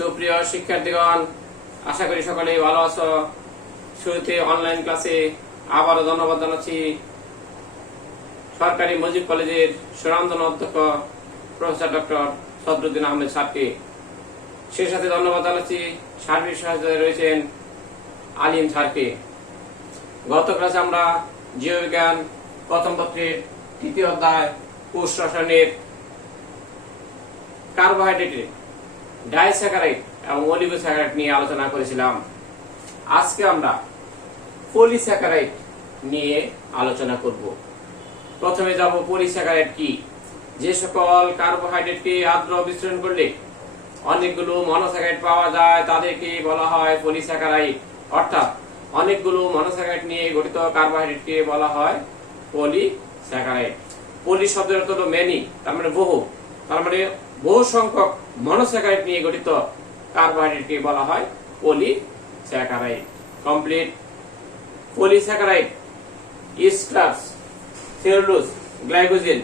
সুপ্রিয় শিক্ষার্থীগণ, আশা করি সকলেই ভালো আছো। শুরুতে অনলাইন ক্লাসে আবারও ধন্যবাদ জানাচ্ছি সরকারি মজিদ কলেজের সুনামধন্য অধ্যক্ষ প্রফেসর ডক্টর সদরুদ্দিন আহমেদ স্যারকে। সেই সাথে ধন্যবাদ জানাচ্ছি সার্বিক সহায়তায় রয়েছেন আলিম স্যারকে। গত ক্লাসে আমরা জীববিজ্ঞান প্রথম পত্রের তৃতীয় অধ্যায় কোষ রসায়নের কার্বোহাইড্রেট, ডাইস্যাকারাইড এবং অলিগোস্যাকারাইড নিয়ে আলোচনা করেছিলাম। আজকে আমরা পলিস্যাকারাইড নিয়ে আলোচনা করব। প্রথমে যাব পলিস্যাকারাইড কি। যে সকল কার্বোহাইড্রেটকে আর্দ্র বিশ্লেষণ করলে অনেকগুলো মনোস্যাকারাইড পাওয়া যায় তাদেরকে বলা হয় পলিস্যাকারাইড। অর্থাৎ অনেকগুলো মনোস্যাকারাইড নিয়ে গঠিত কার্বোহাইড্রেটকে বলা হয় পলিস্যাকারাইড। পলি শব্দের অর্থ হলো মেনি, তার মানে বহু, তার মানে বহু সংখ্যক মনোস্যাকারাইড নিয়ে গঠিত কার্বোহাইড্রেটকে বলা হয় polysaccharide. Complete. Polysaccharide starch, cellulose, glycogen,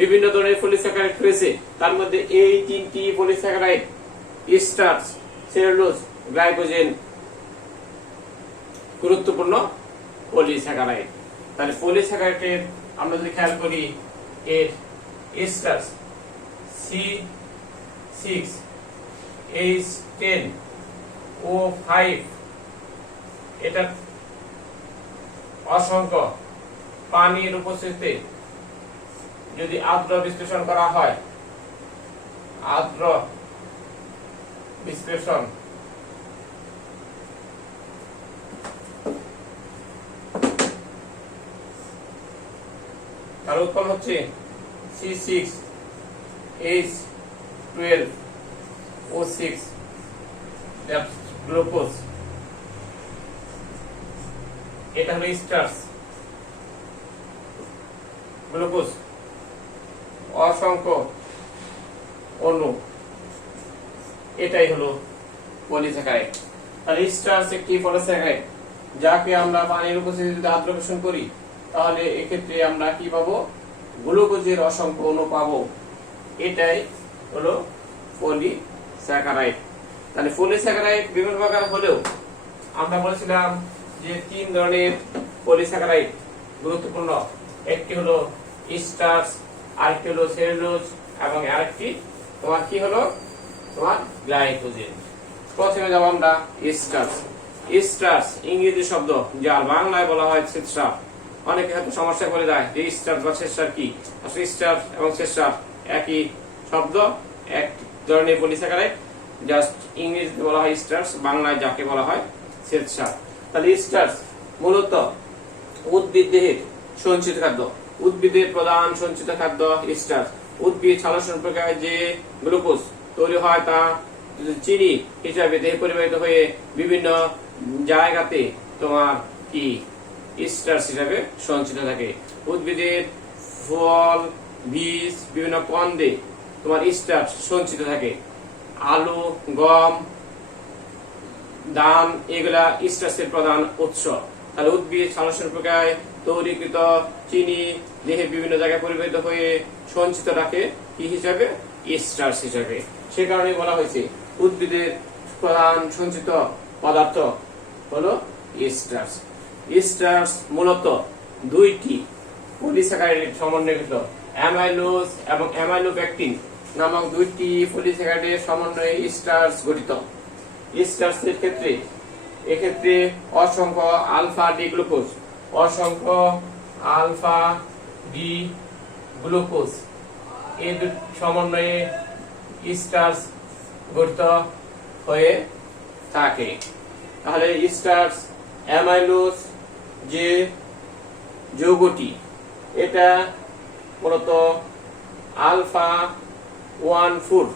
বিভিন্ন ধরনের পলিস্যাকারাইড রয়েছে। তার মধ্যে এই তিনটি পলিস্যাকারাইড স্টার্চ, সেলুলোজ, গ্লাইকোজেন গুরুত্বপূর্ণ পলিস্যাকারাইড। তাহলে পলিস্যাকারাইডের আমরা যদি খেয়াল করি, এর স্টার্চ C6H10O5, এটা অসংখ্য পানির উপস্থিতিতে যদি আর্দ্র বিশ্লেষণ করা হয়, আর্দ্র বিশ্লেষণ তার উৎপন্ন হচ্ছে C6H12O6 গ্লুকোজ। এটা হলো স্টার্চ, গ্লুকোজ অসংখ্য অণু, এটাই হলো পলিস্যাকারাইড। তাহলে স্টার্চ একটি পলিস্যাকারাইড যাকে আমরা পানির উপস্থিতিতে আর্দ্র বিশ্লেষণ করি, তাহলে এক্ষেত্রে আমরা কি পাবো? গ্লুকোজের অসংখ্য অণু পাবো। এটাই হলো পলিস্যাকারাইড। তাহলে পলিস্যাকারাইড বিভিন্ন প্রকার হলেও আমরা বলেছিলাম যে তিন ধরনের পলিস্যাকারাইড গুরুত্বপূর্ণ। একটি হলো স্টার্চ, আরেকটি হলো সেলুলোজ এবং আরেকটি তোমার কি হলো তোমার গ্লাইকোজেন। প্রথমে যাব আমরা স্টার্চ। স্টার্চ ইংরেজি শব্দ, যার বাংলায় বলা হয় শ্বেতসার। অনেকে হয়তো সমস্যা করে যায় যে স্টার্চ বা শ্বেতসার কি। আসলে স্টার্চ এবং শ্বেতসার একই শব্দ, এক ধরনের পলিস্যাকারাইড, জাস্ট ইংরেজিতে বলা হয় স্টার্চ, বাংলায় যাকে বলা হয় শ্বেতসার। তাহলে স্টার্চ মূলত উদ্ভিদ দেহের সঞ্চিত খাদ্য। উদ্ভিদের প্রধান সঞ্চিত খাদ্য স্টার্চ। উদ্ভিদ সালোকসংশ্লেষণ প্রক্রিয়ায় যে গ্লুকোজ তৈরি হয় তা চিনি হিসাবে দেহে পরিবাহিত হয়ে বিভিন্ন জায়গাতে তোমার কি স্টার্চ হিসাবে সঞ্চিত থাকে। উদ্ভিদের ফল, বীজ, বিভিন্ন কন্দে তোমার স্টার্চ সঞ্চিত থাকে। আলু, গম, ধান এগুলা স্টার্চের প্রধান উৎস। তাহলে উদ্ভিদ সালোকসংশ্লেষণ প্রক্রিয়ায় তৈরিকৃত চিনি দেহে বিভিন্ন জায়গায় পরিবাহিত হয়ে সঞ্চিত রাখে কি হিসাবে? স্টার্চ হিসাবে। সে কারণে বলা হয়েছে উদ্ভিদের প্রধান সঞ্চিত পদার্থ হলো স্টার্চ। স্টার্চ মূলত দুইটি পলিস্যাকারাইডের সমন্বয়ে, অ্যামাইলোজ এবং অ্যামাইলোপেকটিন নামক দুইটি পলিস্যাকারাইডের সমন্বয়ে স্টার্চ গঠিত। স্টার্চের ক্ষেত্রে এক্ষেত্রে অসংখ্য আলফা ডি গ্লুকোজ, অসংখ্য আলফা ডি গ্লুকোজ এই সমন্বয়ে স্টার্চ গঠিত হয়ে থাকে। তাহলে স্টার্চ অ্যামাইলোজ যে যৌগটি, এটা মূলত আলফা 1,4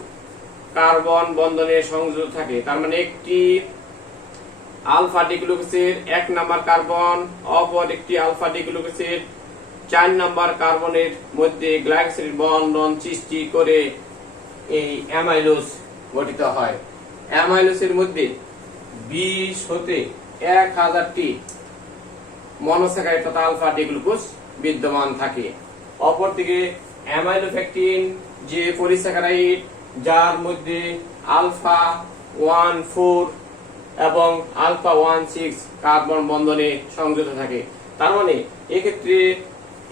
কার্বন বন্ধনে সংযুক্ত থাকে। তার মানে একটি আলফা ডি গ্লুকোজের 1 নাম্বার কার্বন অপর একটি আলফা ডি গ্লুকোজের 4 নাম্বার কার্বনের মধ্যে গ্লাইকোসিলিক বন্ধন সৃষ্টি করে এই অ্যামাইলোজ গঠিত হয়। অ্যামাইলোজের মধ্যে 20 হতে 1000টি মনোস্যাকারাইড তথা আলফা ডি গ্লুকোজ বিদ্যমান থাকে। অপরদিকে অ্যামাইলোপেকটিন যে পলিস্যাকারাইড, যার মধ্যে আলফা 1,4 এবং আলফা 1,6 কার্বন বন্ধনে সংযুক্ত থাকে। তার মানে এক্ষেত্রে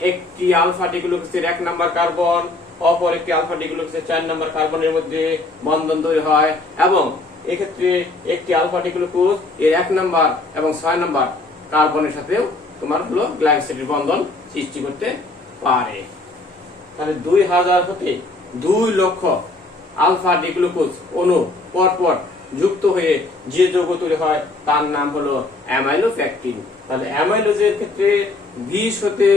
একটি আলফা ডিগ্লুকোজের 1 নাম্বার কার্বন অপর একটি আলফা ডিগ্লুকোজের 4 নাম্বার কার্বনের মধ্যে বন্ধন তৈরি হয় এবং এক্ষেত্রে একটি আলফা ডিগ্লুকোজ এর 1 নাম্বার এবং 6 নাম্বার কার্বনের সাথেও তোমার হলো গ্লাইকোসাইডের বন্ধন সৃষ্টি করতে পারে। তাহলে 2000 হতে 2 লক্ষ আলফা ডিগ্লুকোজ অণু পরপর যুক্ত হয়ে যে যৌগ তৈরি হয় তার নাম হলো অ্যামাইলোপেকটিন। তাহলে অ্যামাইলোজের ক্ষেত্রে 20 হতে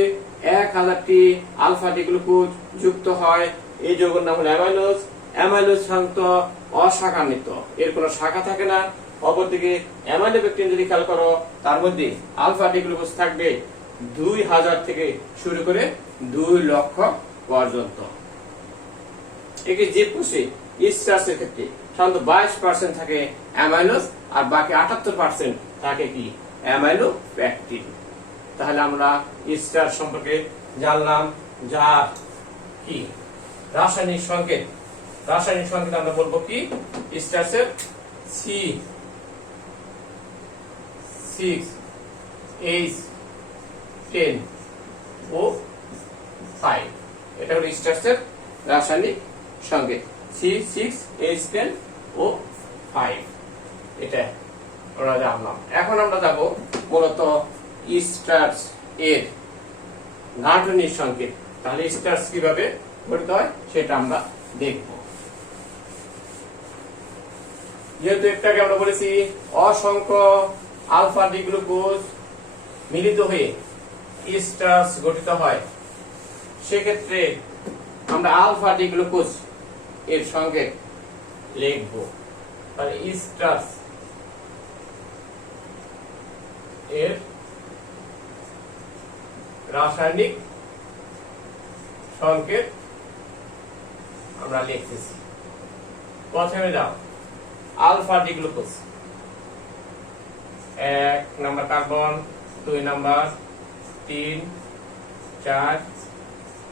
1000টি আলফা ডিগ্লুকোজ যুক্ত হয়, এই যৌগের নাম হলো অ্যামাইলোজ। অ্যামাইলোজ সাধারণত অশাখান্বিত, এর কোনো শাখা থাকে না। অপরদিকে অ্যামাইলোপেকটিন যদি খেয়াল করো তার মধ্যে আলফা ডিগ্লুকোজ থাকবে 2000 থেকে শুরু করে 2 লক্ষ পর্যন্ত। একে জীব কোষে স্টার্চের ক্ষেত্রে সাধারণত 22% থাকে অ্যামাইলোজ আর বাকি 78% থাকে কি অ্যামাইলোপেকটিন। তাহলে আমরা স্টার্চ সম্পর্কে জানলাম, যার কি রাসায়নিক সংকেত। রাসায়নিক সংকেত আমরা বলবো কি স্টার্চের C6H10O5, এটা হলো স্টার্চের রাসায়নিক সংকেত C6H10O5। এটা আমরা জানলাম। এখন আমরা যাব মূলত স্টার্চ এর গাঠনিক সংকেত। তাহলে স্টার্চ কিভাবে গঠিত হয় সেটা আমরা দেখব। যেহেতু একটাকে আমরা বলেছি অসংখ্য আলফা ডিগ্লুকোজ মিলিত হয়ে স্টার্চ গঠিত হয়, সেক্ষেত্রে আমরা আলফা ডিগ্লুকোজ এর সংকেত লিখব। তাহলে স্টার্চ এর রাসায়নিক সংকেত আমরা লিখতেছি। প্রথমে দাও alpha D glucose 1 number carbon, 2 number, 3, 4,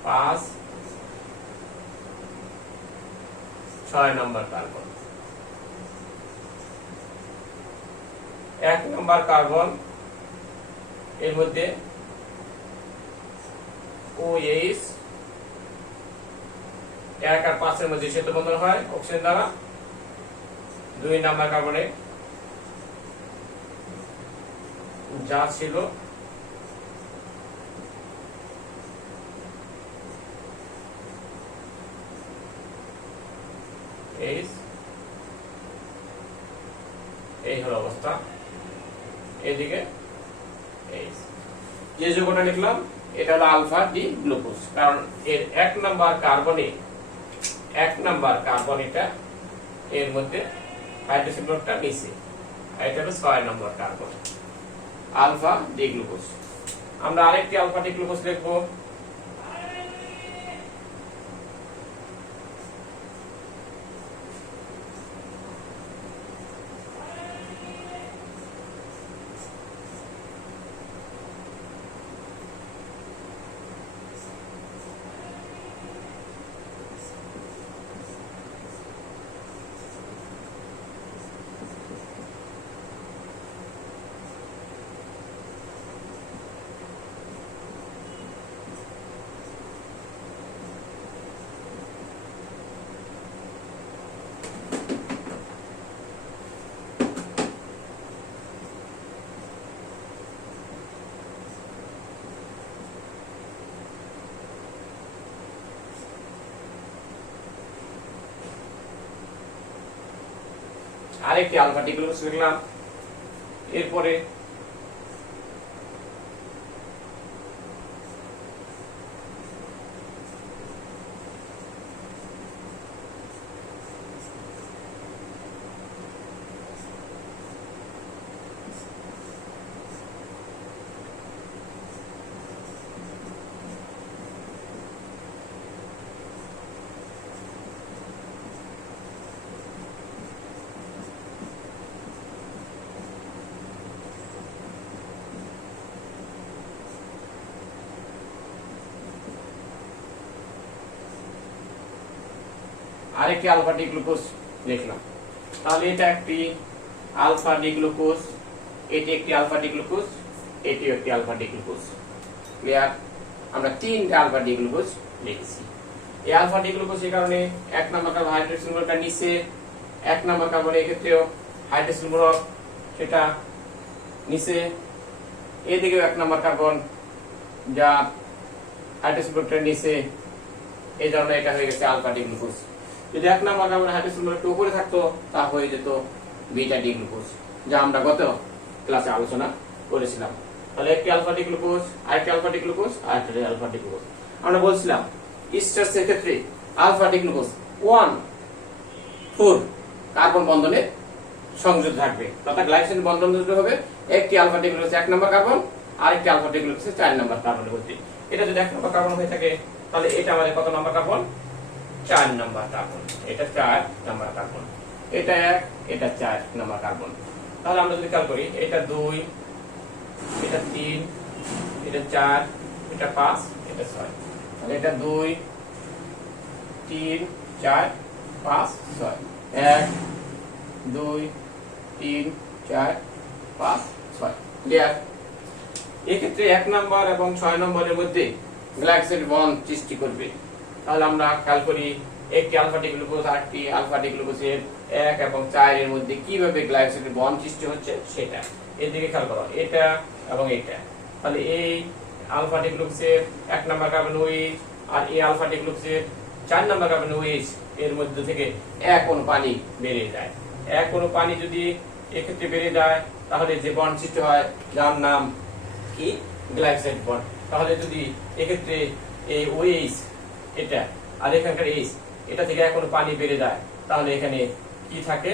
5, 6 number carbon. 1 number carbon এর মধ্যে OH 1 আর 5 এর মধ্যে সেতু বন্ধন হয় অক্সিজেন দ্বারা। 2 নাম্বার কার্বনে যা ছিল এই হলো অবস্থা। এদিকে যে যৌগটা লিখলাম এটা হলো আলফা ডি গ্লুকোজ, কারণ এর 1 নাম্বার কার্বন এটা এর মধ্যে হাইড্রোজেন গ্রুপটা নিচে, এটা হলো 6 number carbon alpha D glucose. আমরা আরেকটি আলফা ডি গ্লুকোজ লিখবো। আরেকটি আলফা ডি গ্লুকোজ লিখলাম। এরপরে আরেকটি আলফা ডি গ্লুকোজ লিখলাম। তাহলে এটা একটি আলফা ডি গ্লুকোজ, এটি একটি আলফা ডি গ্লুকোজ, এটিও একটি আলফা ডি গ্লুকোজ। ক্লিয়ার? আমরা তিনটা আলফা ডি গ্লুকোজ লিখেছি। এই আলফা ডি গ্লুকোজ এই কারণে 1 নম্বর কার্বন হাইড্রোজেন গ্রুপটা নিচে, 1 নম্বর কার্বন এক্ষেত্রেও হাইড্রোজেন গ্রুপ সেটা নিচে, এদিকেও 1 নম্বর কার্বন যা হাইড্রোজেন গ্রুপটা নিচে, এই জন্য এটা হয়ে গেছে আলফা ডি গ্লুকোজ। যদি 1 নম্বর কার্বন হাইড্রোজেন গ্রুপ একটু উপরে থাকতো তা হয়ে যেত বিটা ডি গ্লুকোজ, যা আমরা গত ক্লাসে আলোচনা করেছিলাম। তাহলে একটি আলফা ডি গ্লুকোজ, আরেকটি আলফা ডি গ্লুকোজ, আরেকটি আলফা ডি গ্লুকোজ। আমরা বলছিলাম ইস্টার্সের ক্ষেত্রে আলফা ডি গ্লুকোজ 1,4 কার্বন বন্ধনে সংযুক্ত থাকবে, অর্থাৎ গ্লাইসিন বন্ধন হবে একটি আলফা ডি গ্লুকোজ 1 নম্বর কার্বন, আরেকটি আলফা ডি গ্লুকোজ 4 নম্বর কার্বনের মধ্যে। এটা যদি 1 নম্বর কার্বন হয়ে থাকে তাহলে এটা আমাদের কত নম্বর কার্বন? 4 নম্বর কার্বন। এটা 4 নম্বর কার্বন, এটা 1, এটা 4 নম্বর কার্বন। তাহলে আমরা যদি খেয়াল করি এটা 2, এটা 3, এটা 4, এটা 5, এটা 6। তাহলে এটা 2, 3, 4, 5, 6, 1, 2, 3, 4, 5, 6। ক্লিয়ার? এক্ষেত্রে 1 নম্বর এবং 6 নম্বরের মধ্যে গ্লাইকোসাইড বন্ড সৃষ্টি করবে। তাহলে আমরা খেয়াল করি একটি আলফা ডি গ্লুকোজ আরেকটি আলফা ডি গ্লুকোজের 1 এবং 4 এর মধ্যে কিভাবে গ্লাইকোসাইড বন্ড সৃষ্টি হচ্ছে সেটা। এর দিকে খেয়াল করো, এটা এবং এটা। তাহলে এই আলফা ডি গ্লুকোজের 1 নম্বর কার্বন OH আর এই আলফা ডি গ্লুকোজের 4 নম্বর কার্বন OH এর মধ্যে থেকে 1 অণু পানি বেরিয়ে যায়। 1 অণু পানি যদি এক্ষেত্রে বেরিয়ে যায় তাহলে যে বন্ড সৃষ্টি হয় যার নাম কি? Glycoside bond. তাহলে যদি এক্ষেত্রে এই OH এটা আর এখানকার H এটা থেকে 1 অণু পানি বেরিয়ে যায় তাহলে এখানে কি থাকে?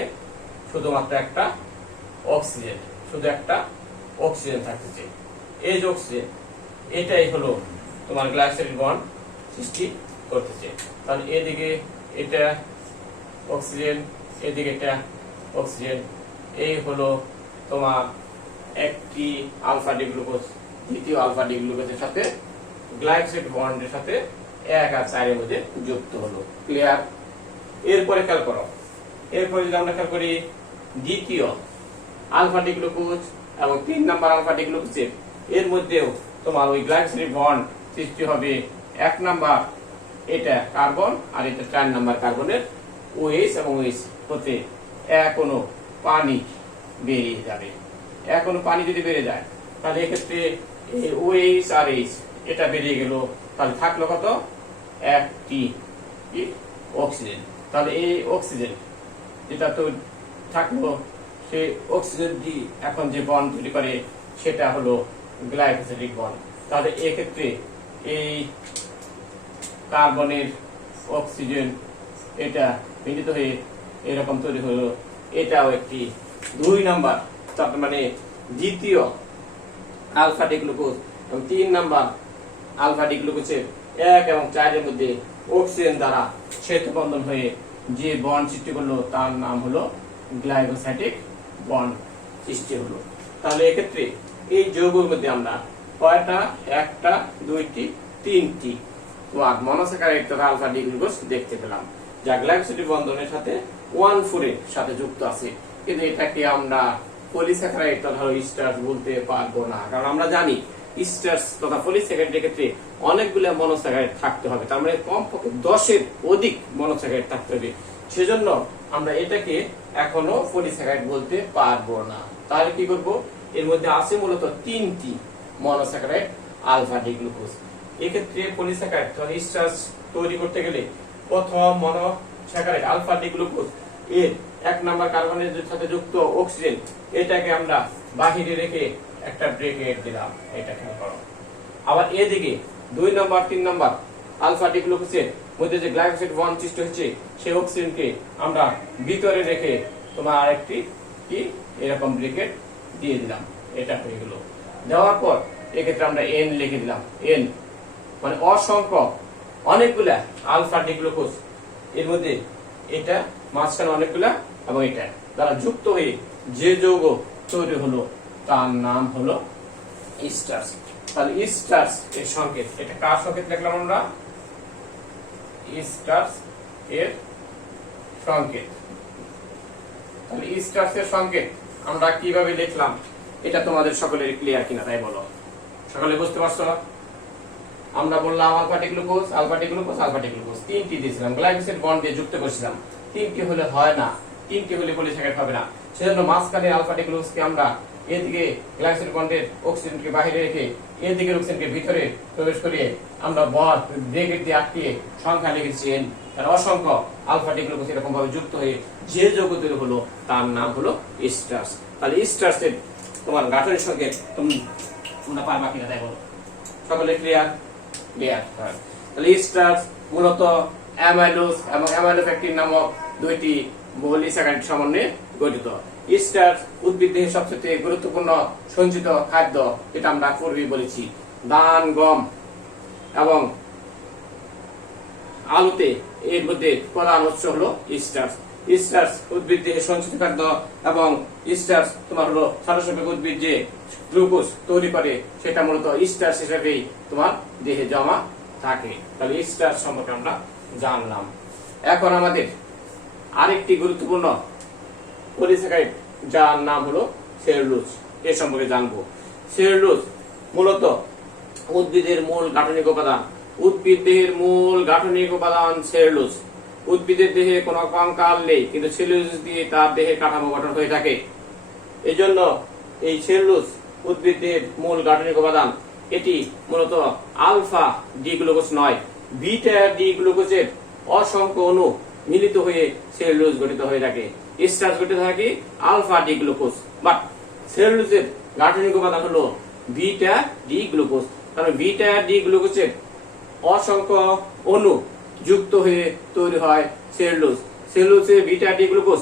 শুধুমাত্র একটা অক্সিজেন, শুধু একটা অক্সিজেন থাকতেছে। এই যে অক্সিজেন এটাই হলো তোমার গ্লাইকোসাইড বন্ড সৃষ্টি করতেছে। তাহলে এদিকে এটা অক্সিজেন, এদিকে এটা অক্সিজেন, এই হলো তোমার একটি আলফা ডি গ্লুকোজ দ্বিতীয় আলফা ডি গ্লুকোজের সাথে গ্লাইকোসাইড বন্ডের সাথে 1 আর 4 এর মধ্যে যুক্ত হলো। ক্লিয়ার? এরপরে খেয়াল করো, এরপরে যদি আমরা খেয়াল করি দ্বিতীয় আলফা ডি গ্লুকোজ এবং 3 নম্বর আলফা ডি গ্লুকোজের এর মধ্যেও তোমার ওই গ্লাইকোসাইড বন্ড সৃষ্টি হবে। 1 নম্বর এটা কার্বন আর এটা 4 নম্বর কার্বনের OH এবং OH হতে 1 অণু পানি বেরিয়ে যাবে। 1 অণু পানি যদি বেড়ে যায় তাহলে এক্ষেত্রে এই OH আর H এটা বেরিয়ে গেল, তাহলে থাকলো কত? একটি অক্সিজেন। তাহলে এই অক্সিজেন যেটা তো থাকলো সেই অক্সিজেন দিয়ে এখন যে বন্ড তৈরি করে সেটা হলো গ্লাইকোসাইডিক বন্ড। তাহলে এক্ষেত্রে এই কার্বনের অক্সিজেন এটা মিলিত হয়ে এরকম তৈরি হলো। এটাও একটি 2 নম্বর, তার মানে দ্বিতীয় আলফা ডি গ্লুকোজ এবং 3 নম্বর আলফা ডি গ্লুকোজের 1 এবং 4 এর মধ্যে অক্সিজেন দ্বারা সেতু বন্ধন হয়ে যে বন্ড সৃষ্টি করলো তার নাম হলো গ্লাইকোসাইডিক বন্ড সৃষ্টি হলো। তাহলে এক্ষেত্রে এই যৌগের মধ্যে আমরা কয়টা? 1টা, 2টি, 3টি তোমার মনোস্যাকারাইড তথা আলফা ডি গ্লুকোজ দেখতে পেলাম, যা গ্লাইকোসাইডিক বন্ধনের সাথে 1,4 এর সাথে যুক্ত আছে। কিন্তু এটাকে আমরা পলিস্যাকারাইড তথা স্টার্চ বলতে পারবো না, কারণ আমরা জানি স্টার্চ তথা পলিস্যাকারাইডের ক্ষেত্রে অনেকগুলো মনোস্যাকারাইড থাকতে হবে, তার মানে কমপক্ষে 10 এর অধিক মনোস্যাকারাইড থাকতে হবে। সেজন্য আমরা এটাকে এখনো পলিস্যাকারাইড বলতে পারবো না। তাহলে কি করব? এর মধ্যে আছে মূলত 3টি মনোস্যাকারাইড আলফা ডি গ্লুকোজ। এক্ষেত্রে পলিস্যাকারাইড তথা স্টার্চ তৈরি করতে গেলে প্রথম মনোস্যাকারাইড আলফা ডি গ্লুকোজ এর 1 নম্বর কার্বনের সাথে যুক্ত অক্সিজেন এটাকে আমরা বাহিরে রেখে একটা ব্রেকেট দিলাম, এটা খেয়াল করো। আবার এদিকে 2 নম্বর 3 নম্বর আলফা ডি গ্লুকোজের মধ্যে যে গ্লাইকোসাইড বন্ড সৃষ্টি হচ্ছে সেই অক্সিজেনকে আমরা ভিতরে রেখে তোমার আরেকটি কি এরকম ব্রেকেট দিয়ে দিলাম, এটা হয়ে গেল। দেওয়ার পর এক্ষেত্রে আমরা N লিখে দিলাম, N মানে অসংখ্য অনেকগুলা আলফা ডি গ্লুকোজ এর মধ্যে এটা মাঝখানে অনেকগুলা এবং এটা দ্বারা যুক্ত হয়ে যে যৌগ তৈরি হলো তার নাম হলো স্টার্চ। তাহলে স্টার্চ এর সংকেত, এটা কার সংকেত লিখলাম আমরা? স্টার্চ এর সংকেত। তাহলে স্টার্চের সংকেত আমরা কিভাবে লিখলাম এটা তোমাদের সকলের ক্লিয়ার কিনা তাই বলো। সকলে বুঝতে পারছো? আমরা বললাম আলফাটিক গ্লুকোজ আলফাটিক গ্লুকোজ আলফাটিক গ্লুকোজ তিনটি দিয়েছিলাম, গ্লাইকোসিড বন্ড দিয়ে যুক্ত করেছিলাম। তিনটি হলে হয় না, তিনটি হলে পলিস্যাকারাইড হবে না। সেজন্য মাঝখানে আলফাটিক গ্লুকোজকে আমরা এদিকে গ্লাইকোসিড বন্ডের অক্সিজেনকে বাইরে রেখে এদিকে অক্সিজেনকে ভিতরে প্রবেশ করিয়ে আমরা বন্ড ব্রেকেট দিয়ে আটকিয়ে সংখ্যা লিখেছি n। আর অসংখ্য আলফাটিক গ্লুকোজ এরকম ভাবে যুক্ত হয়ে যে যৌগ তৈরি হলো তার নাম হলো স্টার্চ। তাহলে স্টার্চের তোমার গাঠনিক সংকেত তোমরা পারবা কিনা তাই বলো। সকলে ক্লিয়ার? ক্লিয়ার। তাহলে স্টার্চ মূলত অ্যামাইলোজ এবং অ্যামাইলোপেকটিন নামক দুইটি পলিস্যাকারাইড সমন্বয়ে গঠিত। স্টার্চ উদ্ভিদের সবচেয়ে গুরুত্বপূর্ণ সঞ্চিত খাদ্য, এটা আমরা পূর্বেই বলেছি। ধান, গম এবং আলুতে এর মধ্যে প্রধান উৎস হলো স্টার্চ। স্টার্চ উদ্ভিদ দেহে সঞ্চিত খাদ্য এবং স্টার্চ তোমার হলো সালোকসংশ্লেষক উদ্ভিদ যে গ্লুকোজ তৈরি করে সেটা মূলত স্টার্চ হিসেবেই তোমার দেহে জমা থাকে। তাহলে স্টার্চ সম্পর্কে আমরা জানলাম। এখন আমাদের আরেকটি গুরুত্বপূর্ণ পলিস্যাকারাইড যার নাম হলো সেলুলোজ, এর সম্পর্কে জানবো। সেলুলোজ মূলত উদ্ভিদের মূল গাঠনিক উপাদান। উদ্ভিদ দেহের মূল গাঠনিক উপাদান সেলুলোজ। উদ্ভিদের দেহে কোনো কঙ্কাল নেই, কিন্তু সেলুলোজ দিয়ে তার দেহের কাঠামো গঠন হয়ে থাকে। এই জন্য এই সেলুলোজ উদ্ভিদ দেহের মূল গাঠনিক উপাদান। এটি মূলত আলফা ডি গ্লুকোজ নয়, বিটা ডি গ্লুকোজের অসংখ্য অণু মিলিত হয়ে সেলুলোজ গঠিত হয়ে থাকে। স্টার্চ গঠিত থাকে আলফা ডি গ্লুকোজ, বাট সেলুলোজের গাঠনিক উপাদান হলো বিটা ডি গ্লুকোজ। কারণ বিটা ডি গ্লুকোজের অসংখ্য অণু যুক্ত হয়ে তৈরি হয় সেলুলোজ। সেলুলোজের বিটা ডি গ্লুকোজ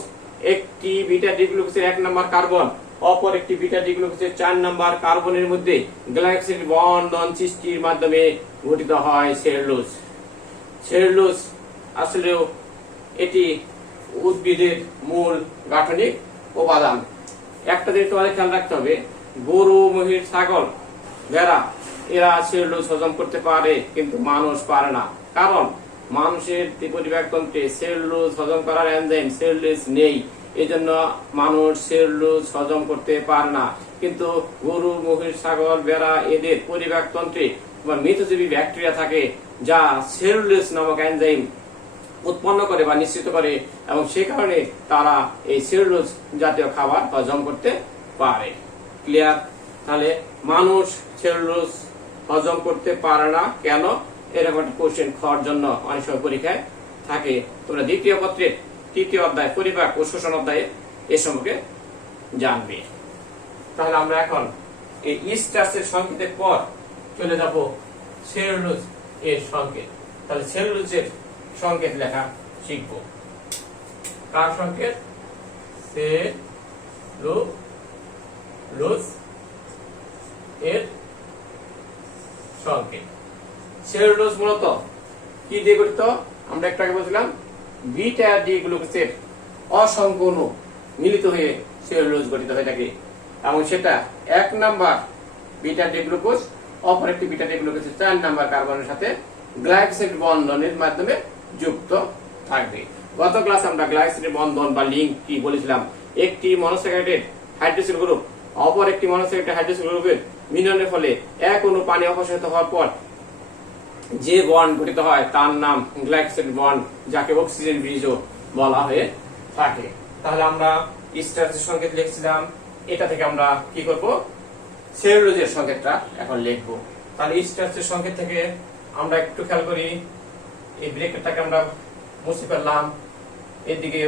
একটি বিটা ডি গ্লুকোজের 1 নম্বর কার্বন অপর একটি বিটা ডি গ্লুকোজের 4 নম্বর কার্বনের মধ্যে গ্লাইকোসিড বন্ধন সৃষ্টির মাধ্যমে গঠিত হয় সেলুলোজ। সেলুলোজ আসলেও এটি উদ্ভিদের মূল গাঠনিক উপাদান। একটা জিনিস তোমাদের খেয়াল রাখতে হবে, গরু, মহিষ, ছাগল, ভেড়া এরা সেলুলোজ হজম করতে পারে, কিন্তু মানুষ পারে না। কারণ মানুষের পরিপাকতন্ত্রে সেলুলোজ হজম করার এনজাইম সেলুলোজ নেই, এজন্য মানুষ সেলুলোজ হজম করতে পারে না। কিন্তু গরু, মহিষ, ছাগল, ভেড়া এদের পরিপাকতন্ত্রে মিথজীবী ব্যাকটেরিয়া থাকে যা সেলুলোজ নামক এনজাইম উৎপন্ন করে বা নিশ্চিত করে, এবং সে কারণে তারা এই সেলুলোজ জাতীয় খাবার হজম করতে পারে। ক্লিয়ার? তাহলে মানুষ সেলুলোজ হজম করতে পারে না কেন, এরকম একটা কোশ্চেন খাওয়ার জন্য অনেক সময় পরীক্ষায় থাকে। তোমরা দ্বিতীয় পত্রের 3য় অধ্যায় পরিপাক ও শোষণ অধ্যায়ে এ সম্পর্কে জানবে। তাহলে আমরা এখন এই স্টার্চের সংকেতের পর চলে যাব সেলুলোজ এর সংকেত। তাহলে সেলুলোজের সংকেত লেখা শিখব। কার সংকেত? সেলুলোজ এর সংকেত। সেলুলোজ মূলত কি দিয়ে গঠিত? আমরা একটু আগে বলছিলাম বিটা ডি গ্লুকোজের অসংখ্য অণু মিলিত হয়ে সেলুলোজ গঠিত হয়ে থাকে, এবং সেটা 1 নাম্বার বিটা ডি গ্লুকোজ অপর একটি বিটা ডি গ্লুকোজের 4 নাম্বার কার্বনের সাথে গ্লাইকোসিড বন্ধনের মাধ্যমে যুক্ত থাকবে। গত ক্লাসে আমরা গ্লাইকোসিড বন্ধন বা লিংক কি বলেছিলাম, একটি মনোস্যাকারাইডের হাইড্রোক্সিল গ্রুপ অপর একটি মনোস্যাকারাইডের হাইড্রোক্সিল গ্রুপের মিলনের ফলে এক অণু পানি অপসারিত হওয়ার পর যে বন্ড গঠিত হয় তার নাম গ্লাইকোসিড বন্ড, যাকে অক্সিজেন ব্রিজও বলা হয়ে থাকে। তাহলে আমরা স্টার্চের সংকেত লিখছিলাম, এটা থেকে আমরা কি করব? সেলুলোজের সংকেতটা এখন লিখব। তাহলে স্টার্চের সংকেত থেকে আমরা একটু খেয়াল করি, এই ব্রেকেটটাকে আমরা মুছে ফেললাম, এদিকে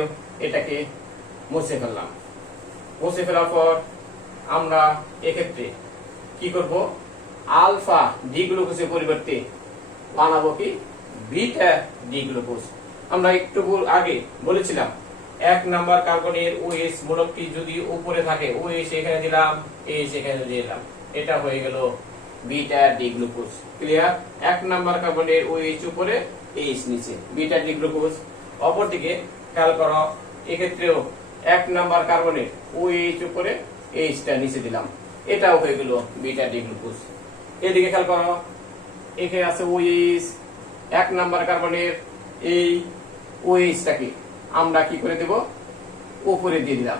এটাকে মুছে ফেললাম। মুছে ফেলার পর আমরা এক্ষেত্রে কি করব? আলফা ডি গ্লুকোজের পরিবর্তে বানাবো কি? Beta D glucose. আমরা একটু আগে বলেছিলাম 1 নাম্বার কার্বনের OH মূলকটি যদি উপরে থাকে, OH এখানে দিলাম, H এখানে দিলাম, এটা হয়ে গেল beta D glucose. Clear? 1 number কার্বনের OH উপরে, H নিচে, বিটা ডি গ্লুকোজ। অপরদিকে খেয়াল করো, এক্ষেত্রেও 1 নাম্বার কার্বনের OH উপরে, H টা নিচে দিলাম, এটাও হয়ে গেল বিটা ডি গ্লুকোজ। এদিকে খেয়াল করো, এখানে আছে OH, 1 নাম্বার কার্বনের এই OH টাকে আমরা কি করে দেব? উপরে দিয়ে দিলাম,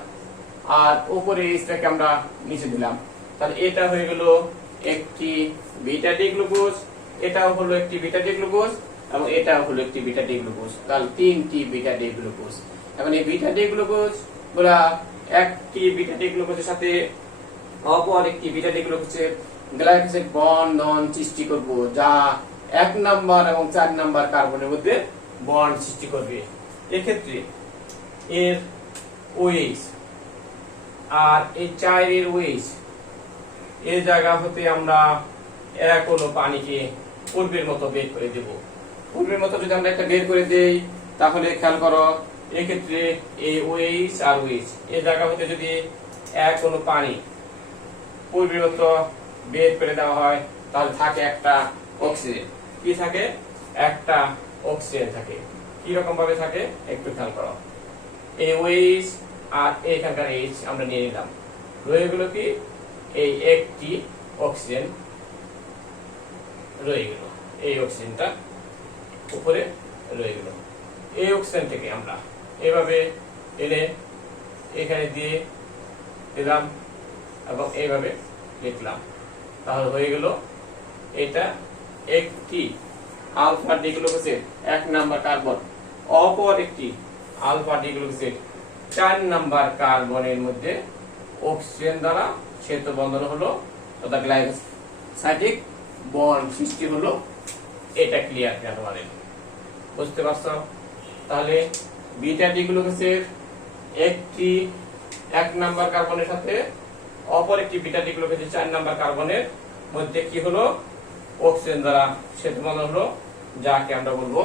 আর উপরে এইচটাকে আমরা নিচে দিলাম। তাহলে এটা হয়ে গেল একটি বিটা ডি গ্লুকোজ, এটাও হলো একটি বিটা ডি গ্লুকোজ, এবং এটাও হলো একটি বিটা ডি গ্লুকোজ। তাহলে তিনটি বিটা ডি গ্লুকোজ। এখন এই বিটা ডি গ্লুকোজ গুলা একটি বিটা ডি গ্লুকোজের সাথে অপর একটি বিটা ডি গ্লুকোজের গ্লাইকোজের বন্ধন সৃষ্টি করব, যা 1 নাম্বার এবং 4 নাম্বার কার্বনের মধ্যে বন্ড সৃষ্টি করবে। এক্ষেত্রে এর OH আর এই 4 এর OH এই জায়গা হতে আমরা এক হলো পানিকে পূর্বের মতো বের করে দেব। পূর্বের মতো যদি আমরা একটা বের করে দেই, তাহলে খেয়াল করো এক্ষেত্রে এই OH আর OH এই জায়গা হতে যদি এক হলো পানি পূর্বের মতো বের করে দেওয়া হয়, তাহলে থাকে একটা অক্সিজেন। কি থাকে? একটা অক্সিজেন থাকে। কি রকম ভাবে থাকে একটু খেয়াল করো। এই OH আর এইখানকার H আমরা নিয়ে নিলাম, রয়ে গেল কি এই একটি অক্সিজেন রয়ে গেল, এই অক্সিজেনটা উপরে রয়ে গেল। এই অক্সিজেন থেকে আমরা এভাবে এনে এখানে দিয়ে দিলাম এবং এইভাবে লিখলাম, তাহলে হয়ে গেল এটা একটি আলফা ডি গ্লুকোজের 1 নাম্বার কার্বন, অপর একটি আলফা ডি গ্লুকোজের 4 নাম্বার কার্বনের মধ্যে অক্সিজেন দ্বারা শ্বেত বন্ধন হলো, অর্থাৎ গ্লাইকোসাইডিক বন্ড সৃষ্টি হলো। এটা ক্লিয়ার কিনা তোমাদের? বুঝতে পারছো? তাহলে বিটা ডি গ্লুকোজের একটি 1 নাম্বার কার্বনের সাথে অপর একটি বিটা ডি গ্লুকোজের 4 নাম্বার কার্বনের মধ্যে কি হলো? অক্সিজেন দ্বারা শ্বেত বন্ধন হলো, যাকে আমরা বলবো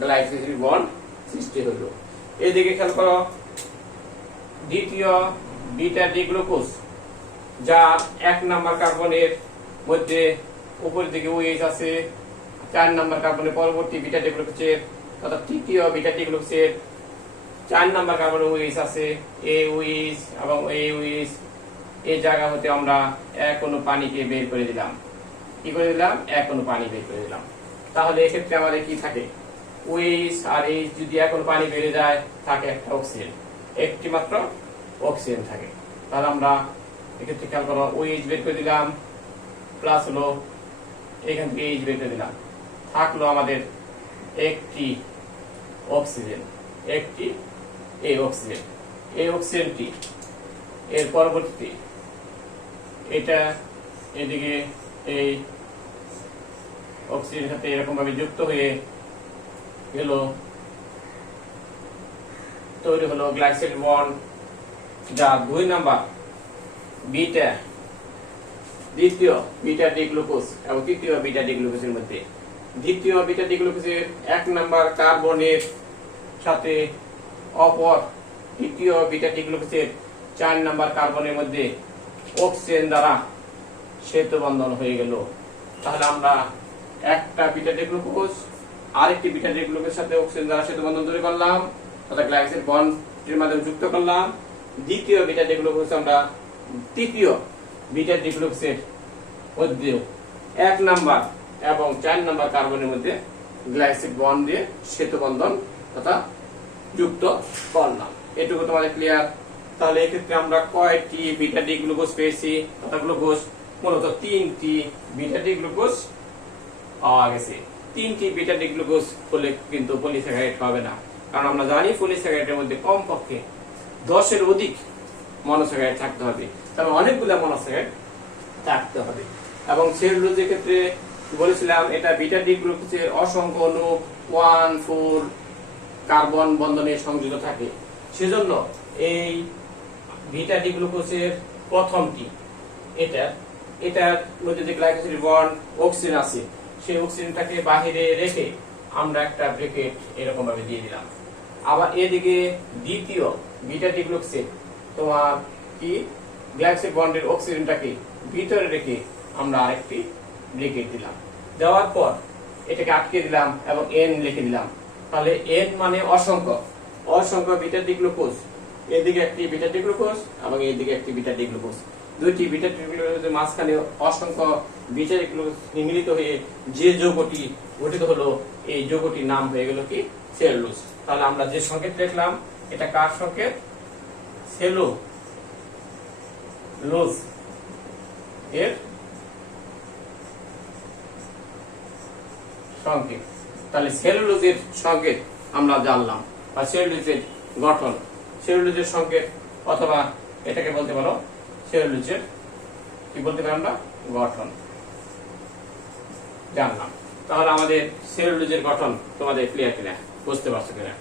গ্লাইকোসাইডিক বন্ড সৃষ্টি হলো। এদিকে খেয়াল করো, দ্বিতীয় বিটা ডি গ্লুকোজ যার 1 নাম্বার কার্বনের মধ্যে উপরের দিকে OH আছে, 4 নাম্বার কার্বনের পরবর্তী বিটা ডি গ্লুকোজের অর্থাৎ তৃতীয় বিটা ডি গ্লুকোজের 4 নাম্বার কার্বনের OH আছে, এই OH এবং এই OH এই জায়গা হতে আমরা এক অণু পানিকে বের করে দিলাম। কি করে দিলাম? এক অণু পানি বের করে দিলাম। তাহলে এক্ষেত্রে আমাদের কি থাকে? OH আর H যদি এক অণু পানি বেড়ে যায়, থাকে একটা অক্সিজেন, একটি মাত্র অক্সিজেন থাকে। তাহলে আমরা এক্ষেত্রে খেয়াল করো, OH বের করে দিলাম, প্লাস হলো এখান থেকে H বের করে দিলাম, থাকলো আমাদের একটি অক্সিজেন, একটি এই অক্সিজেন। এই অক্সিজেনটি এর পরবর্তীতে এটা এদিকে এই অক্সিজেনের সাথে এরকম ভাবে যুক্ত হয়ে গেল, তৈরি হলো গ্লাইকোসাইড বন্ড, যা 2 নাম্বার বিটা দ্বিতীয় বিটা ডি গ্লুকোজ এবং তৃতীয় বিটা ডি গ্লুকোজের মধ্যে, দ্বিতীয় বিটা ডি গ্লুকোজের 1 নাম্বার কার্বনের সাথে অপর তৃতীয় বিটা ডি গ্লুকোজের 4 নাম্বার কার্বনের মধ্যে অক্সিজেন দ্বারা শ্বেত বন্ধন হয়ে গেল। তাহলে আমরা একটা বিটা ডি গ্লুকোজ আরেকটি বিটা ডি গ্লুকোজের সাথে অক্সিজেন দ্বারা শ্বেত বন্ধন তৈরি করলাম, অর্থাৎ গ্লাইকোসাইড বন্ডের মাধ্যমে যুক্ত করলাম। দ্বিতীয় বিটা ডি গ্লুকোজ আমরা তৃতীয় বিটা ডি গ্লুকোজের মধ্যে 1 নাম্বার এবং 4 নাম্বার কার্বনের মধ্যে গ্লাইকোসাইড বন্ড দিয়ে শ্বেত বন্ধন তথা যুক্ত করলাম। এটুকু তোমাদের ক্লিয়ার? তাহলে এক্ষেত্রে আমরা কয়টি বিটা ডি গ্লুকোজ পেয়েছি? তথা গ্লুকোজ মূলত 3টি বিটা ডি গ্লুকোজ পাওয়া গেছে। 3টি বিটা ডি গ্লুকোজ হলে কিন্তু পলিস্যাকারাইড হবে না, কারণ আমরা জানি পলিস্যাকারাইডের মধ্যে কমপক্ষে 10 এর অধিক মনোস্যাকারাইড থাকতে হবে, তবে অনেকগুলো মনোস্যাকারাইড থাকতে হবে। এবং সেলুলোজের ক্ষেত্রে বলেছিলাম এটা বিটা ডি গ্লুকোজের অসংখ্য অণু 1,4 কার্বন বন্ধনে সংযুক্ত থাকে। সেজন্য এই বিটা ডি গ্লুকোজের প্রথমটি এটার মধ্যে যে গ্লাইকোসাইড বন্ড অক্সিজেন আছে, সেই অক্সিজেনটাকে বাহিরে রেখে আমরা একটা ব্রেকেট এরকম ভাবে দিয়ে দিলাম। আবার এদিকে দ্বিতীয় বিটা ডি গ্লুকোজের তোমার কি গ্লাইকোসাইড বন্ডের অক্সিজেনটাকে ভিতরে রেখে আমরা আরেকটি ব্রেকেট দিলাম। দেওয়ার পর এটাকে আটকে দিলাম এবং N লিখে দিলাম। তাহলে N মানে অসংখ্য, অসংখ্য বিটা ডি গ্লুকোজ, এদিকে একটি বিটা ডি গ্লুকোজ এবং এদিকে একটি বিটা ডি গ্লুকোজ, দুইটি বিটা ডি গ্লুকোজের মাঝখানে অসংখ্য বিটা ডি গ্লুকোজ মিলিত হয়ে যে যৌগটি গঠিত হলো, এই যৌগটির নাম হয়ে গেল কি? সেলুলোজ। তাহলে আমরা যে সংকেত লিখলাম, এটা কার সংকেত? সেলুলোজ এর সংকেত। তাহলে সেলুলোজের সংকেত আমরা জানলাম, বা সেলুলোজের গঠন, সেলুলোজের সংকেত, অথবা এটাকে বলতে পারো সেলুলোজের কি বলতে পারি আমরা, গঠন জানলাম। তাহলে আমাদের সেলুলোজের গঠন তোমাদের ক্লিয়ার কিনা, বুঝতে পারছো কিনা?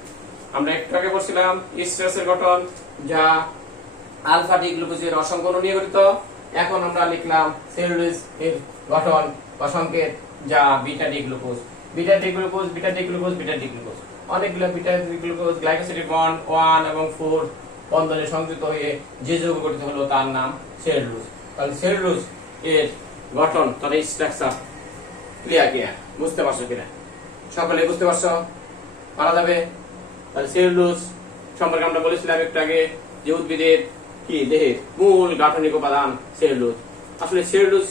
আমরা একটু আগে বলছিলাম স্টার্চের গঠন, যা আলফা ডি গ্লুকোজের অসংখ্য অণু নিয়ে গঠিত। এখন আমরা লিখলাম সেলুলোজ এর গঠন বা সংকেত, যা beta D glucose. Beta D glucose, beta D glucose, beta D glucose, অনেকগুলো beta D glucose glycosidic bond 1 এবং 4 বন্ধনে সংযুক্ত হয়ে যে যৌগ গঠিত হলো তার নাম সেলুলোজ। তাহলে সেলুলোজ এর গঠন, তাহলে স্ট্রাকচার ক্লিয়ার কিনা, বুঝতে পারছো কিনা? সকলে বুঝতে পারছো? পারা যাবে? তাহলে সেলুলোজ সম্পর্কে আমরা বলেছিলাম একটু আগে যে উদ্ভিদের কি দেহের মূল গাঠনিক উপাদান সেলুলোজ। আসলে সেলুলোজ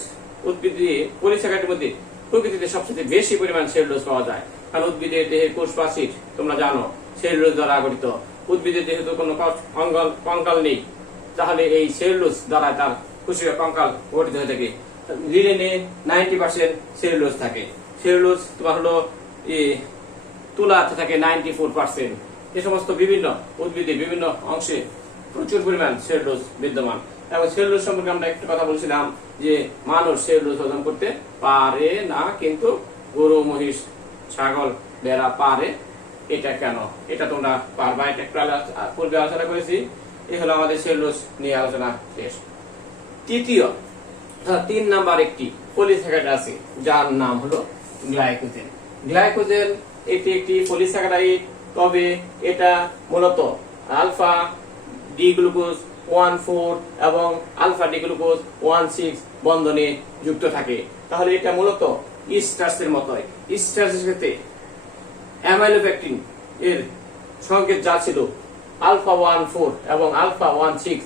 উদ্ভিদের পলিস্যাকারাইডের মধ্যে প্রকৃতিতে সবচেয়ে বেশি পরিমাণ সেলুলোজ পাওয়া যায়, কারণ উদ্ভিদের দেহের কোষ প্রাচীর তোমরা জানো সেলুলোজ দ্বারা গঠিত। উদ্ভিদের যেহেতু কোনো কঙ্কাল নেই, তাহলে এই সেলুলোজ দ্বারা তার কোষীয় কঙ্কাল গঠিত হয়ে থাকে। ডিএনএ 90% সেলুলোজ থাকে। সেলুলোজ তোমার হলো তুলাতে থাকে 94%। এই সমস্ত বিভিন্ন উদ্ভিদের বিভিন্ন অংশে প্রচুর পরিমাণ সেলুলোজ বিদ্যমান। এবং সেলুলোজ সম্পর্কে আমরা একটু কথা বলছিলাম যে মানুষ সেলুলোজ হজম করতে পারে না, কিন্তু গরু, মহিষ, ছাগল, ভেড়া পারে। এটা কেন? এটা তোমরা পারবা, এটা একটু পূর্বে আলোচনা করেছি। এই হলো আমাদের সেলুলোজ নিয়ে আলোচনা শেষ। তৃতীয় 3 নাম্বার একটি পলিস্যাকারাইড আছে, যার নাম হলো গ্লাইকোজেন। গ্লাইকোজেন এটি একটি পলিস্যাকারাইড, তবে এটা মূলত আলফা ডি গ্লুকোজ 1,4 এবং আলফা ডি গ্লুকোজ 1,6 বন্ধনে যুক্ত থাকে। তাহলে এটা মূলত স্টার্চের মতোই। স্টার্চের ক্ষেত্রে অ্যামাইলোপেকটিন এর সংকেত যা ছিল আলফা 1,4 এবং আলফা 1,6,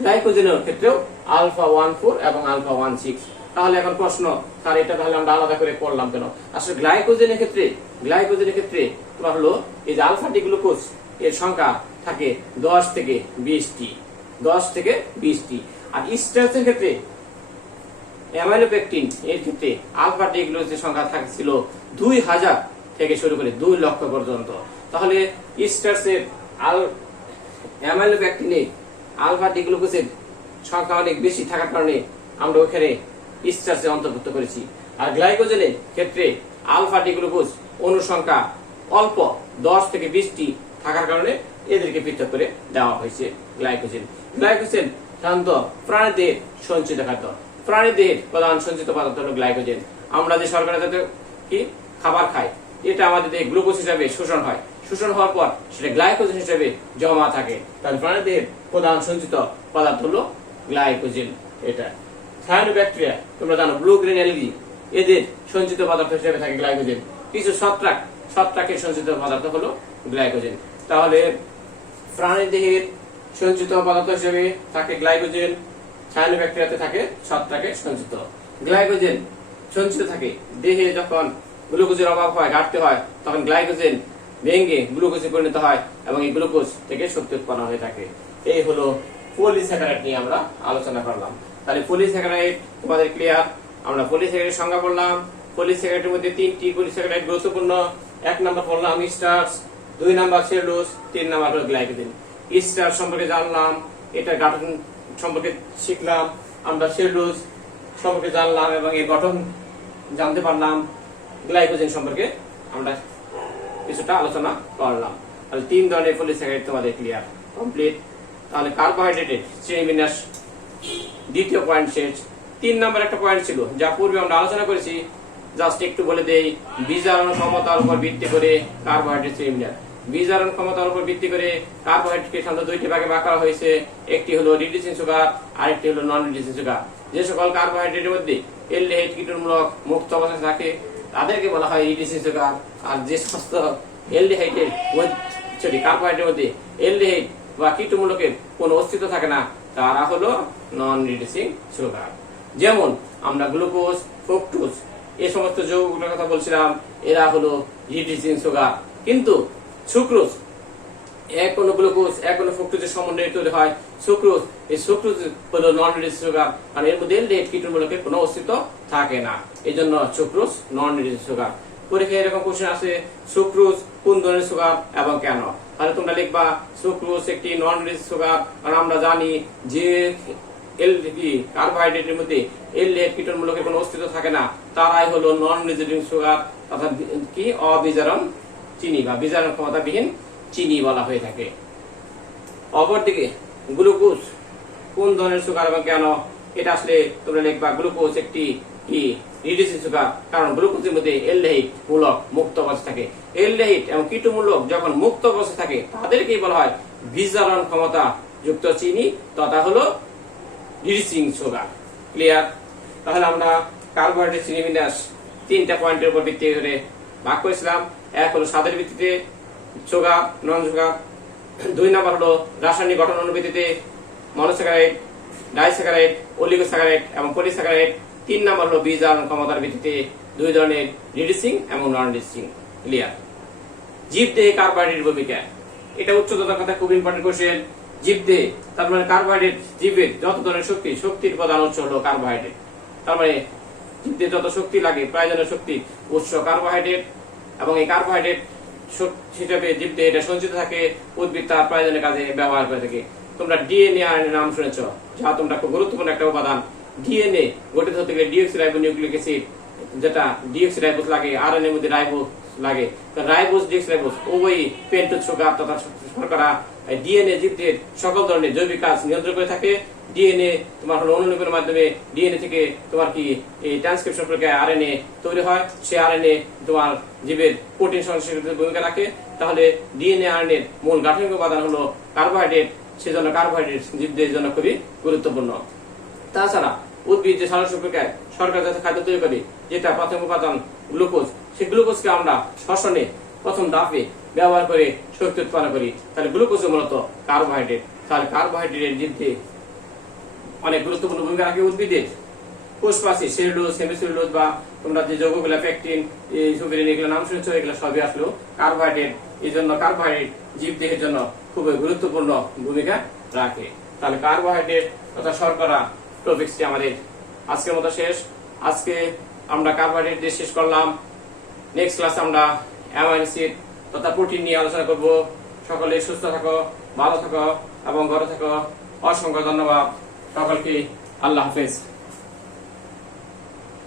গ্লাইকোজেনের ক্ষেত্রেও আলফা 1,4 এবং আলফা 1,6। তাহলে এখন প্রশ্ন, স্যার এটা তাহলে আমরা আলাদা করে পড়লাম কেন? আসলে গ্লাইকোজেনের ক্ষেত্রে তোমার হলো এই যে আলফা ডি গ্লুকোজ এর সংখ্যা থাকে 10 থেকে 20টি, 10 থেকে 20টি। আর স্টার্চের ক্ষেত্রে অ্যামাইলোপেকটিন এর ক্ষেত্রে আলফা ডি গ্লুকোজের সংখ্যা থাকছিল 2000 থেকে শুরু করে 2 লক্ষ পর্যন্ত। তাহলে স্টার্চের অ্যামাইলোপেকটিনে আলফা ডি গ্লুকোজের সংখ্যা অনেক বেশি থাকার কারণে আমরা ওখানে স্টার্চে অন্তর্ভুক্ত করেছি। আর গ্লাইকোজেনের ক্ষেত্রে আলফা ডি গ্লুকোজ অণুর সংখ্যা অল্প 10 থেকে 20টি থাকার কারণে এদেরকে পৃথক করে দেওয়া হয়েছে গ্লাইকোজেন। গ্লাইকোজেন সাধারণত প্রাণীদেহের সঞ্চিত খাদ্য। প্রাণীদেহের প্রধান সঞ্চিত পদার্থ হলো গ্লাইকোজেন। আমরা যে শর্করা জাতীয় কি খাবার খাই, এটা আমাদের দেহে গ্লুকোজ হিসাবে শোষণ হয়, শোষণ হওয়ার পর সেটা গ্লাইকোজেন হিসেবে জমা থাকে। তাহলে প্রাণীদেহের প্রধান সঞ্চিত পদার্থ হলো গ্লাইকোজেন। এটা সায়ানোব্যাকটেরিয়া তোমরা জানো, ব্লু গ্রিন অ্যালগি, এদের সঞ্চিত পদার্থ হিসেবে থাকে গ্লাইকোজেন। কিছু ছত্রাকের সঞ্চিত পদার্থ হলো গ্লাইকোজেন। তাহলে প্রাণীদেহের সঞ্চিত পদার্থ হিসেবে থাকে গ্লাইকোজেন, সায়ানোব্যাকটেরিয়াতে থাকে ছত্রাকের সঞ্চিত। গ্লাইকোজেন সঞ্চিত থাকে দেহে যখন গ্লুকোজের অভাব হয়, ঘাটতি হয়, তখন গ্লাইকোজেন ভেঙে গ্লুকোজে পরিণত হয় এবং এই গ্লুকোজ থেকে শক্তি উৎপন্ন হয়ে থাকে। এই হলো পলিস্যাকারাইড নিয়ে আমরা আলোচনা করলাম। তাহলে পলিস্যাকারাইড তোমাদের ক্লিয়ার। আমরা পলিস্যাকারাইডের সংজ্ঞা বললাম। পলিস্যাকারাইডের মধ্যে 3টি পলিস্যাকারাইড গুরুত্বপূর্ণ। 1 নাম্বার বললাম স্টার্চ, 2 নাম্বার সেলুলোজ, 3 নাম্বার হলো গ্লাইকোজেন। স্টার্চ সম্পর্কে জানলাম, এটা গঠন সম্পর্কে শিখলাম। আমরা সেলুলোজ সম্পর্কে জানলাম এবং এর গঠন জানতে পারলাম। গ্লাইকোজেন সম্পর্কে আমরা কিছুটা আলোচনা করলাম। তাহলে 3 ধরনের পলিস্যাকারাইড তোমাদের ক্লিয়ার, কমপ্লিট। তাহলে কার্বোহাইড্রেটের শ্রেণীবিন্যাস দ্বিতীয় পয়েন্ট শেষ। 3 নাম্বার একটা পয়েন্ট ছিল যা পূর্বে আমরা আলোচনা করেছি, জাস্ট একটু বলে দেই। বিজারণ ক্ষমতার উপর ভিত্তি করে কার্বোহাইড্রেট শ্রেণীবিন্যাস। বিজারণ ক্ষমতার উপর ভিত্তি করে কার্বোহাইড্রেটকে সাধারণত 2টি ভাগে ভাগ করা হয়েছে। একটি হলো রিডিউসিং সুগার, আরেকটি হলো নন রিডিউসিং সুগার। যে সকল কার্বোহাইড্রেটের মধ্যে এলডিহাইড কীটমূলক মুক্ত অবস্থায় থাকে তাদেরকে বলা হয় রিডিউসিং সুগার। আর যে সমস্ত এলডিহাইডের কার্বোহাইড্রেটের মধ্যে এলডিহাইড বা কীটমূলকের কোনো অস্তিত্ব থাকে না, তারা হলো নন রিডিউসিং সুগার। যেমন আমরা গ্লুকোজ, ফ্রুক্টোজ এই সমস্ত যৌগগুলোর কথা বলছিলাম, এরা হলো রিডিউসিং সুগার। কিন্তু সুক্রোজ এক হলো গ্লুকোজ, এক হলো ফ্রুক্টোজের সমন্বয়ে তৈরি হয় সুক্রোজ। এই সুক্রোজ হলো নন রিডিউসিং সুগার, কারণ এর মধ্যে এলডিহাইড কীটমূলকের কোনো অস্তিত্ব থাকে না, এই জন্য সুক্রোজ নন রিডিউসিং সুগার। পরীক্ষায় এরকম কোশ্চেন আসে, সুক্রোজ কোন ধরনের সুগার এবং কেন? তাহলে তোমরা লিখবা সুক্রোজ একটি নন রিডিউসিং সুগার, কারণ আমরা জানি যে কার্বোহাইড্রেটের মধ্যে এলডিহাইড কীটমূলকের কোনো অস্তিত্ব থাকে না, তারাই হলো নন রিডিউসিং সুগার, অর্থাৎ কি অবিজারণ চিনি বা বিজারণ ক্ষমতাবিহীন চিনি বলা হয়ে থাকে। অপরদিকে গ্লুকোজ কোন ধরনের সুগার এবং কেন? এটা আসলে তোমরা লিখবা গ্লুকোজ একটি কি রিডিউসিং সুগার, কারণ গ্লুকোজের মধ্যে এলডিহাইড মূলক মুক্ত অবস্থায় থাকে। এলডিহাইড এবং কীটমূলক যখন মুক্ত অবস্থায় থাকে তাদেরকেই বলা হয় বিজারণ ক্ষমতা যুক্ত চিনি, তথা হলো রিডিউসিং সুগার। ক্লিয়ার? তাহলে আমরা কার্বোহাইড্রেট শ্রেণীবিন্যাস 3টা পয়েন্টের উপর ভিত্তি করে ভাগ করেছিলাম। এক হলো স্বাদের ভিত্তিতে সুগার, নন সুগার। 2 নাম্বার হলো রাসায়নিক গঠন অনুভিত্তিতে মনোস্যাকারাইড, ডাইস্যাকারাইড, অলিগোস্যাকারাইড এবং পলিস্যাকারাইড। 3 নাম্বার হলো বিজারণ ক্ষমতার ভিত্তিতে 2 ধরনের রিডিউসিং এবং নন রিডিউসিং। ক্লিয়ার? জীবদেহে কার্বোহাইড্রেট ভূমিকা, এটা উচ্চতর কথা, খুব ইম্পর্টেন্ট কোশ্চেন। জীবদেহে, তার মানে কার্বোহাইড্রেট জীবের যত ধরনের শক্তির প্রধান উৎস হলো কার্বোহাইড্রেট। তার মানে জীবদেহে যত শক্তি লাগে, প্রয়োজনীয় শক্তির উৎস কার্বোহাইড্রেট, এবং এই কার্বোহাইড্রেট হিসেবে জীবদেহে এটা সঞ্চিত থাকে, উদ্ভিদ তার প্রয়োজনীয় কাজে ব্যবহার করে থাকে। তোমরা ডিএনএ আর নাম শুনেছ, যা তোমরা খুব গুরুত্বপূর্ণ একটা উপাদান। ডিএনএ গঠিত হতে গেলে ডিঅক্সিরাইবোনিউক্লিক অ্যাসিড, যেটা ডিঅক্সিরাইবোজ লাগে, আরএনএ এর মধ্যে রাইবোজ লাগে। রাইবোজ ডিঅক্সিরাইবোজ উভয়ই পেন্টোজ সুগার তথা শর্করা। ডিএনএ জীবদের সকল ধরনের জৈবিক কাজ নিয়ন্ত্রণ করে থাকে। ডিএনএ তোমার হলো অনুলিপনের মাধ্যমে ডিএনএ থেকে তোমার কি এই ট্রান্সক্রিপশন প্রক্রিয়ায় আরএনএ তৈরি হয়, সেই আরএনএ তোমার জীবের প্রোটিন সংশ্লেষণে ভূমিকা রাখে। তাহলে ডিএনএ আরএনএ এর মূল গাঠনিক উপাদান হলো কার্বোহাইড্রেট, সেজন্য কার্বোহাইড্রেট জীবদের জন্য খুবই গুরুত্বপূর্ণ। তাছাড়া উদ্ভিদ যে সালোক প্রক্রিয়ায় শর্করা জাতীয় খাদ্য তৈরি করে, যেটা প্রথম উপাদান গ্লুকোজ, সেই গ্লুকোজকে আমরা শ্বসনে প্রথম ধাপে ব্যবহার করে শক্তি উৎপন্ন করি। তাহলে গ্লুকোজ মূলত কার্বোহাইড্রেট। তাহলে কার্বোহাইড্রেটের জীবতে অনেক গুরুত্বপূর্ণ ভূমিকা রাখে উদ্ভিদের কোষপ্রাচীর, সেলুলোজ, হেমিসেলুলোজ বা তোমরা যে যৌগগুলো পেকটিন, সুপিরিন, এগুলো নাম শুনেছো, এগুলো সবই আসলো কার্বোহাইড্রেট। এই জন্য কার্বোহাইড্রেট জীবদেহের জন্য খুবই গুরুত্বপূর্ণ ভূমিকা রাখে। তাহলে কার্বোহাইড্রেট তথা শর্করা টপিকসটি আমাদের আজকের মতো শেষ। আজকে আমরা কার্বোহাইড্রেট দিয়ে শেষ করলাম। নেক্সট ক্লাসে আমরা অ্যামাইনো অ্যাসিড তথা প্রোটিন নিয়ে আলোচনা করব। সকলে সুস্থ থাকো, ভালো থাকো এবং ঘরে থাকো। অসংখ্য ধন্যবাদ সকলকে। আল্লাহ হাফেজ।